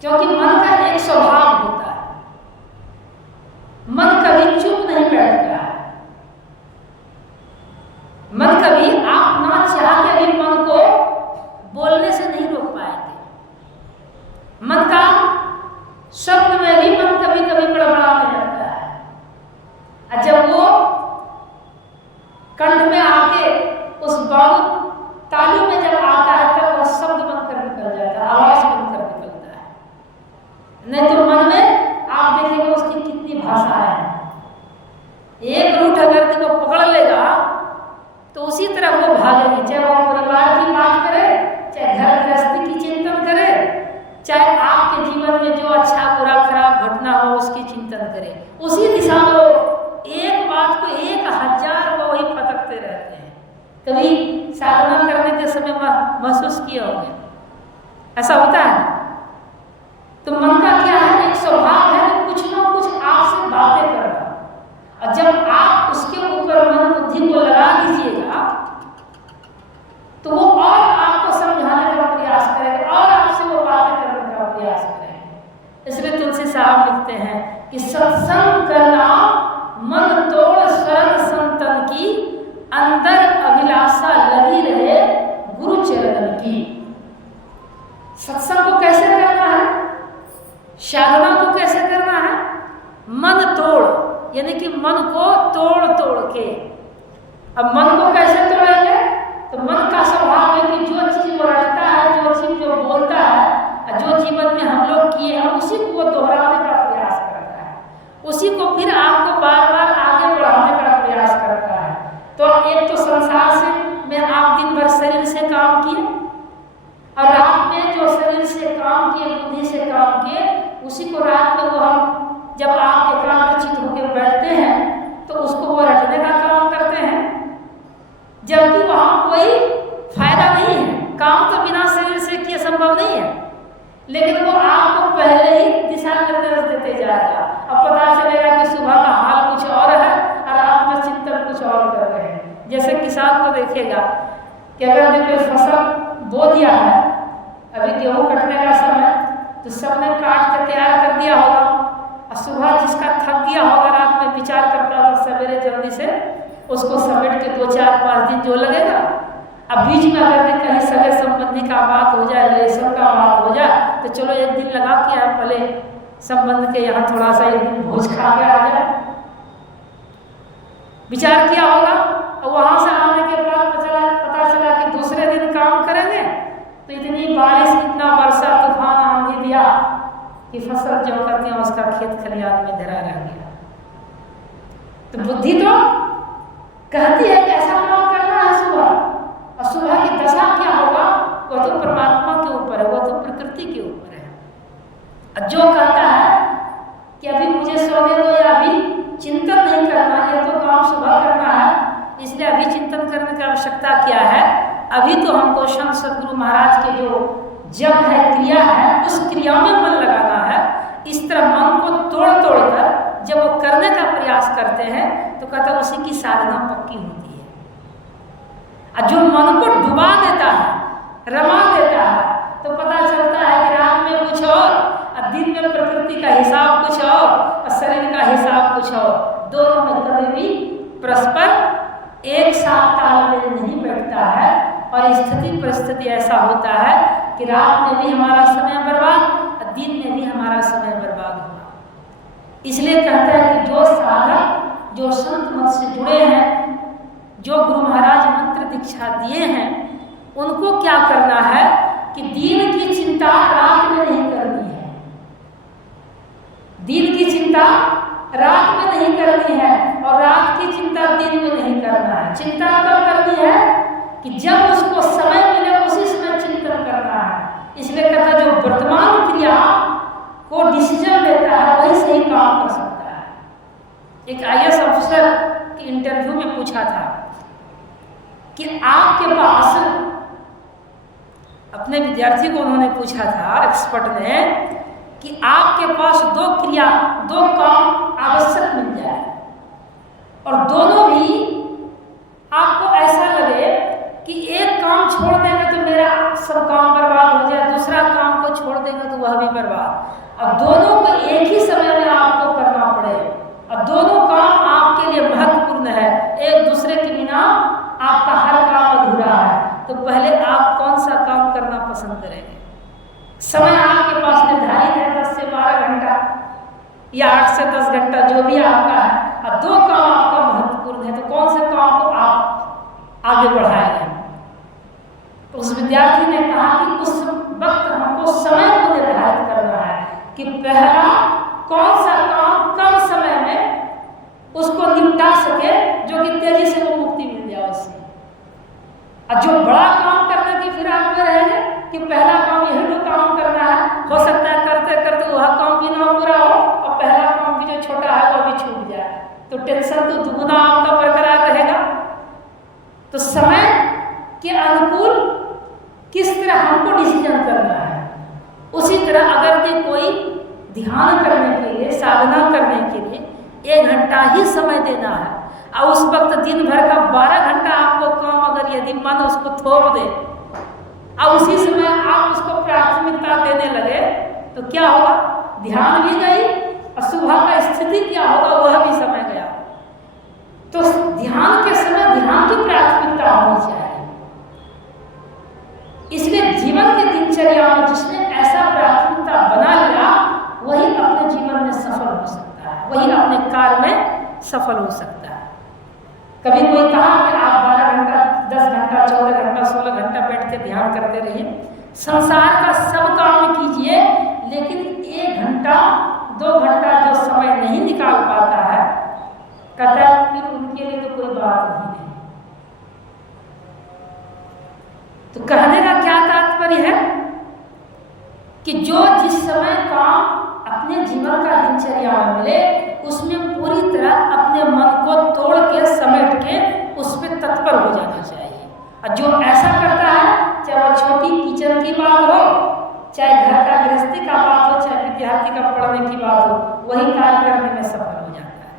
क्योंकि मन का एक स्वभाव होता है, मन कभी चुप नहीं बैठता है। मन कभी आप ना चाह के भी मन को बोलने से नहीं रोक पाएंगे। मन का शब्द में भी मन कभी कभी बड़बड़ाने लगता है, और जब वो कंठ में आके उस बाबू तालू में जब आता है तब वह शब्द बनकर निकल जाता है, आवाज बनकर निकलता है। नहीं तो मन में आप देखेंगे उसकी कितनी भाषा है। एक रूठ अगर को पकड़ लेगा तो उसी तरह वो भागेगी, चाहे वो परिवार की बात करे, चाहे घर गृहस्थी की चिंतन करे, चाहे आपके जीवन में जो अच्छा बुरा खराब घटना हो उसकी चिंतन करे, उसी दिशा में एक बात को 1000 वो वही फटकते रहते हैं। कभी साधना करने के समय महसूस किए होंगे, ऐसा होता है। तो मन का क्या है, एक स्वभाव है कि कुछ ना कुछ आपसे बातें करना, और जब आप उसके ऊपर मन बुद्धि को लगा दीजिएगा तो वो और आपको समझाने का प्रयास करेगा और आपसे वो बातें करने का प्रयास करेगा। इसलिए तुलसी साहब लिखते हैं कि सत्संग करना मन तोड़ शरण संतन की, अंदर अभिलाषा लगी रहे गुरु चरण की। सत्संग को कैसे करना है, साधना को कैसे करना है, मन तोड़, यानी कि मन को तोड़ तोड़ के। अब मन को कैसे तोड़ेंगे, तो मन का स्वभाव है कि जो चीज वो रखता है, जो चीज जो बोलता है, जो जीवन में हम लोग किए हैं उसी को वो दोहराने का प्रयास करता है, उसी को फिर आपको बार बार आगे बढ़ाने का प्रयास करता है। तो एक तो संसार से में आप दिन भर शरीर से काम किए, और रात में जो शरीर से काम किए, बुद्धि से काम किए, उसी को रात में वो हम जब आप एकाग्रचित होकर बैठते हैं तो उसको वो रटने का काम करते हैं, जबकि वहाँ कोई फायदा नहीं है। काम तो बिना शरीर से किए संभव नहीं है, लेकिन वो आपको पहले ही दिशा निर्देश देते जाएगा। अब पता चलेगा कि सुबह का हाल कुछ और है और रात में चिंतन कुछ और कर रहे हैं। जैसे किसान को देखिएगा कि अगर कोई फसल बो दिया है, अभी गेहूँ कटने का समय, तो सबने काट के तैयार कर दिया होगा, और सुबह जिसका थक गया होगा रात में विचार करता होगा, सवेरे जल्दी से उसको समेट के 2-4-5 दिन जो लगेगा। अब बीच में अगर कहीं सगे संबंधी का बात हो जाए, रिलेशन का बात हो जाए, तो चलो एक दिन लगा के आप पहले संबंध के यहाँ थोड़ा सा एक दिन भोज खा के आ जाए, विचार किया होगा। और वहाँ से आने के बाद पता चला कि दूसरे दिन काम करेंगे तो इतनी बारिश, इतना वर्षा, तूफान, आंधी दिया कि फसल जो करते हैं उसका खेत खलिहान में धरा रह गया। तो बुद्धि तो कहती है कि ऐसा काम करना है सुबह, और सुबह की दशा क्या होगा वो तो परमात्मा के ऊपर है, वो तो प्रकृति के ऊपर है। और जो कहता है कि अभी मुझे सोने दो या अभी चिंतन नहीं करना, ये तो काम सुबह करना है, इसलिए अभी चिंतन करने की आवश्यकता क्या है, अभी तो हमको संत सद्गुरु महाराज के जो जप है, क्रिया है, उस क्रिया में मन लगाना है। इस तरह मन को तोड़ तोड़ कर जब वो करने का प्रयास करते हैं तो कहता है उसी की साधना पक्की होती है। और जो मन को डुबा देता है, रमा देता है, तो पता चलता है कि रात में कुछ और दिन में प्रकृति का हिसाब कुछ और शरीर का हिसाब कुछ और, दोनों में कभी भी परस्पर एक साथ तालमेल नहीं बैठता है। और स्थिति परिस्थिति ऐसा होता है कि रात में भी हमारा समय बर्बाद और दिन में भी हमारा समय बर्बाद होगा। इसलिए कहते हैं कि जो साधक, जो संत मत से जुड़े हैं, जो गुरु महाराज मंत्र दीक्षा दिए हैं, उनको क्या करना है कि दिन की चिंता रात में नहीं करनी है, दिन की चिंता रात में नहीं करनी है, और रात की चिंता दिन में नहीं करना है। चिंता कब करनी है कि जब उसको समय मिले उसी समय चिंतन करना है। इसलिए कहता जो वर्तमान क्रिया को डिसीजन लेता है वही सही काम कर सकता है। एक IAS अफसर के इंटरव्यू में पूछा था कि आपके पास, अपने विद्यार्थी को उन्होंने पूछा था, एक्सपर्ट ने, कि आपके पास दो काम आवश्यक मिल जाए और दोनों भी आपको ऐसा लगे कि एक काम छोड़ देंगे तो मेरा मेरा सब काम बर्बाद हो जाए, दूसरा काम को छोड़ देंगे तो वह भी बर्बाद। अब दोनों को एक ही समय में आपको करना पड़ेगा और दोनों काम आपके लिए महत्वपूर्ण है, एक दूसरे के बिना आपका हर काम अधूरा है। तो पहले आप कौन सा काम करना पसंद करेंगे? समय आपके पास निर्धारित है 10 से 12 घंटा या 8 से 10 घंटा जो भी आपका है, और दो काम आपका महत्वपूर्ण है, तो कौन से काम को आप आगे बढ़ाएंगे? तो उस विद्यार्थी ने कहा कि उस वक्त हमको समय को निर्धारित करना है कि पहला कौन सा काम कम समय में उसको निपटा सके, जो कि तेजी से वो मुक्ति मिल जाए उससे। और जो बड़ा काम करने की फिराक में रहेंगे कि पहला काम यही तो काम करना है, हो सकता है करते करते वह काम भी ना पूरा हो और पहला काम भी जो छोटा है वह भी छूट जाए, तो टेंशन तो दुगुना आपका बरकरार रहेगा। तो समय के अनुकूल किस तरह हमको डिसीजन करना है, उसी तरह अगर कि कोई ध्यान करने के लिए, साधना करने के लिए 1 घंटा ही समय देना है और उस वक्त दिन भर का 12 घंटा आपको काम अगर यदि मन उसको थोप दे और उसी समय आप उसको प्राथमिकता देने लगे तो क्या होगा? ध्यान भी गई और सुबह का स्थिति क्या होगा, वह भी समय गया। तो ध्यान के समय ध्यान की प्राथमिकता होनी चाहिए। इसलिए जीवन की दिनचर्या में जिसने ऐसा प्राथमिकता बना लिया वही अपने जीवन में सफल हो सकता है, वही अपने कार्य में सफल हो सकता है। कभी कोई कहा कि आप 12 घंटा, 10 घंटा, 14 घंटा, 16 घंटा बैठ के ध्यान करते रहिए, संसार का सब काम कीजिए, लेकिन 1 घंटा 2 घंटा जो समय नहीं निकाल पाता है, कहता है फिर उनके लिए तो कोई बात ही नहीं। तो कहने का क्या तात्पर्य है कि जो जिस समय काम अपने जीवन का दिनचर्या में मिले उसमें पूरी तरह अपने मन को तोड़ के समेट के उस पर तत्पर हो जाना चाहिए। और जो ऐसा करता है, चाहे वह छोटी किचन की बात हो, चाहे घर का गृहस्थी का बात हो, चाहे विद्यार्थी का पढ़ने की बात हो, वही कार्य करने में सफल हो जाता है।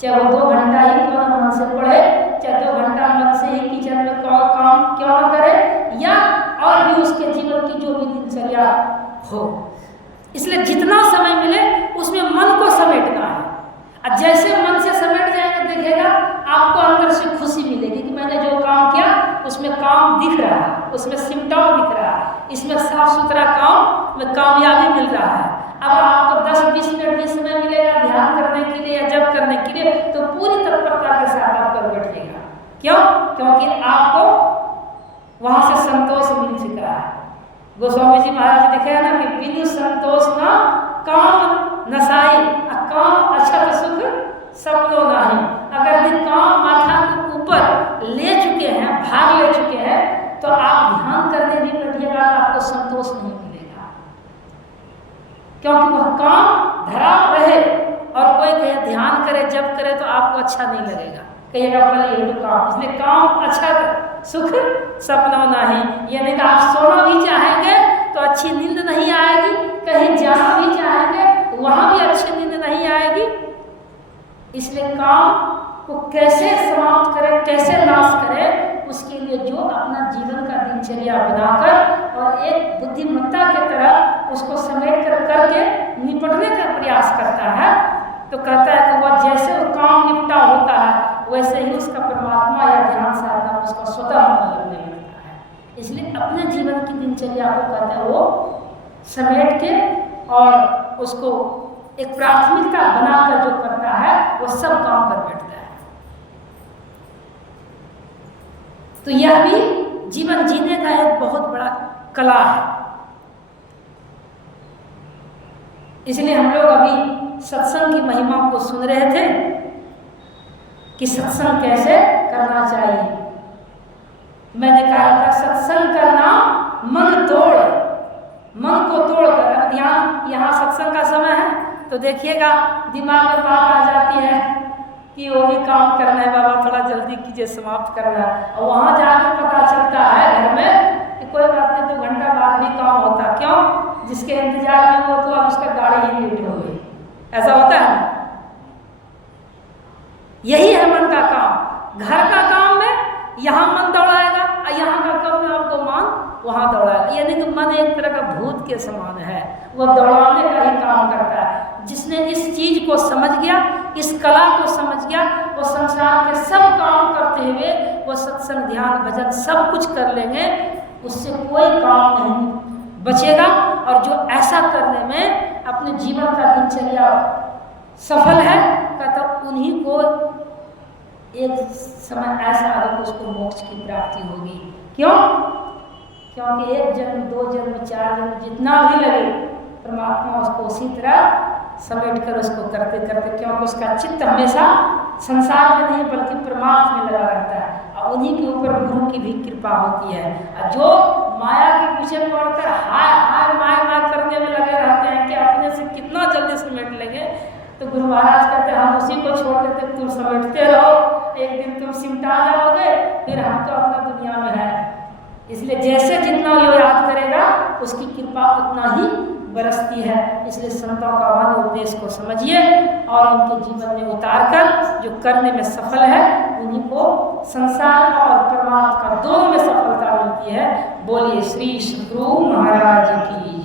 चाहे वो 2 घंटा ही क्यों न मन से पढ़े, चाहे 2 घंटा मन से ही किचन में काम क्यों न करे, या और भी उसके जीवन की जो भी दिनचर्या हो। इसलिए जितना समय मिले उसमें मन को समेटना है। और जैसे मन से समेट जाएगा देखिएगा आपको अंदर से खुशी मिलेगी कि मैंने जो काम किया उसमें काम दिख रहा है, उसमें सिम्टम दिख रहा है, इसमें साफ सुथरा काम में कामयाबी मिल रहा है। अब आपको 10-20 मिनट भी समय मिलेगा ध्यान करने के लिए या जप करने के लिए, तो पूरी तत्परता के साथ आप कर बैठिएगा। क्यों? क्योंकि आपको वहां से संतोष मिल चुका है। गोस्वामी जी महाराज लिखे है ना कि बिनु संतोष न काम नसाई, काम अछत सुख सपनो नहीं। अगर ये काम माथा के ऊपर ले चुके हैं, भाग ले चुके हैं, तो आप ध्यान करने भी बैठिएगा तो आपको संतोष नहीं मिलेगा, क्योंकि वह काम धरा रहे। और कोई कहे ध्यान करे, जब करे तो आपको अच्छा नहीं लगेगा, कहिएगा पहले यही काम। इसलिए काम अच्छा सुख सपना नहीं, यानी कि आप सोना भी चाहेंगे तो अच्छी नींद नहीं आएगी, कहीं जाना भी चाहेंगे वहां भी अच्छी नींद नहीं आएगी। इसलिए काम को कैसे समाप्त करें, कैसे नाश करें, उसके लिए जो अपना जीवन का दिनचर्या बनाकर और एक बुद्धिमत्ता की तरह उसको समेट कर करके निपटने का प्रयास करता है, तो कहता है कि वह जैसे वो काम निपटा होता है वैसे ही उसका परमात्मा या ध्यान साधना उसका स्वतः मन लगने लगता है। इसलिए अपने जीवन की दिनचर्या को कहता है वो समेट के और उसको एक प्राथमिकता बनाकर जो करता है वो सब काम कर बैठता है। तो यह भी जीवन जीने का एक बहुत बड़ा कला है। इसलिए हम लोग अभी सत्संग की महिमा को सुन रहे थे कि सत्संग कैसे करना चाहिए। मैंने कहा था सत्संग करना मन को तोड़कर। ध्यान, यहाँ सत्संग का समय है तो देखिएगा दिमाग में बात आ जाती है कि वो भी काम करना है बाबा, थोड़ा जल्दी कीजिए, समाप्त करना है। और वहाँ जाकर पता चलता है घर में कि कोई बात नहीं, 2 घंटा बाद भी काम होता। क्यों? जिसके इंतजार में हो तो अब उसका गाड़ी ही लेट हो गई। ऐसा होता है ना? यही है मन का काम। घर का काम में यहाँ मन दौड़ाएगा और यहाँ का काम में आपको मन वहाँ दौड़ाएगा। यानी कि मन एक तरह का भूत के समान है, वह दौड़ाने का ही काम करता है। जिसने इस चीज को समझ गया, इस कला को समझ गया, वो संसार के सब काम करते हुए वो सत्संग ध्यान भजन सब कुछ कर लेंगे, उससे कोई काम नहीं बचेगा। और जो ऐसा करने में अपने जीवन का दिनचर्या सफल है, कहता उन्हीं को एक समय ऐसा आएगा कि उसको मोक्ष की प्राप्ति होगी। क्यों? क्योंकि 1 जन्म 2 जन्म 4 जन्म जितना भी लगे, परमात्मा उसको उसी तरह समेट कर उसको करते करते, क्योंकि उसका चित्त हमेशा संसार में नहीं बल्कि परमात्मा में लगा रहता है। और उन्हीं के ऊपर गुरु की भी कृपा होती है। और जो माया के पीछे पड़कर हाय हाय माय माय करने में लगे रहते हैं कि अपने से कितना जल्दी समेट लेंगे, तो गुरु महाराज कहते हैं हम उसी को छोड़ देते, तुम समेटते रहो, एक दिन तुम सिमटा जाओगे, फिर हम तो अपना दुनिया में है। इसलिए जैसे जितना वो याद करेगा उसकी कृपा उतना ही बरसती है। इसलिए संतों का वाणी उपदेश को समझिए और उनके जीवन में उतार कर जो करने में सफल है उन्हीं को संसार का और परमात्मा का दोनों में सफलता मिलती है। बोलिए श्री सद्गुरु महाराज की।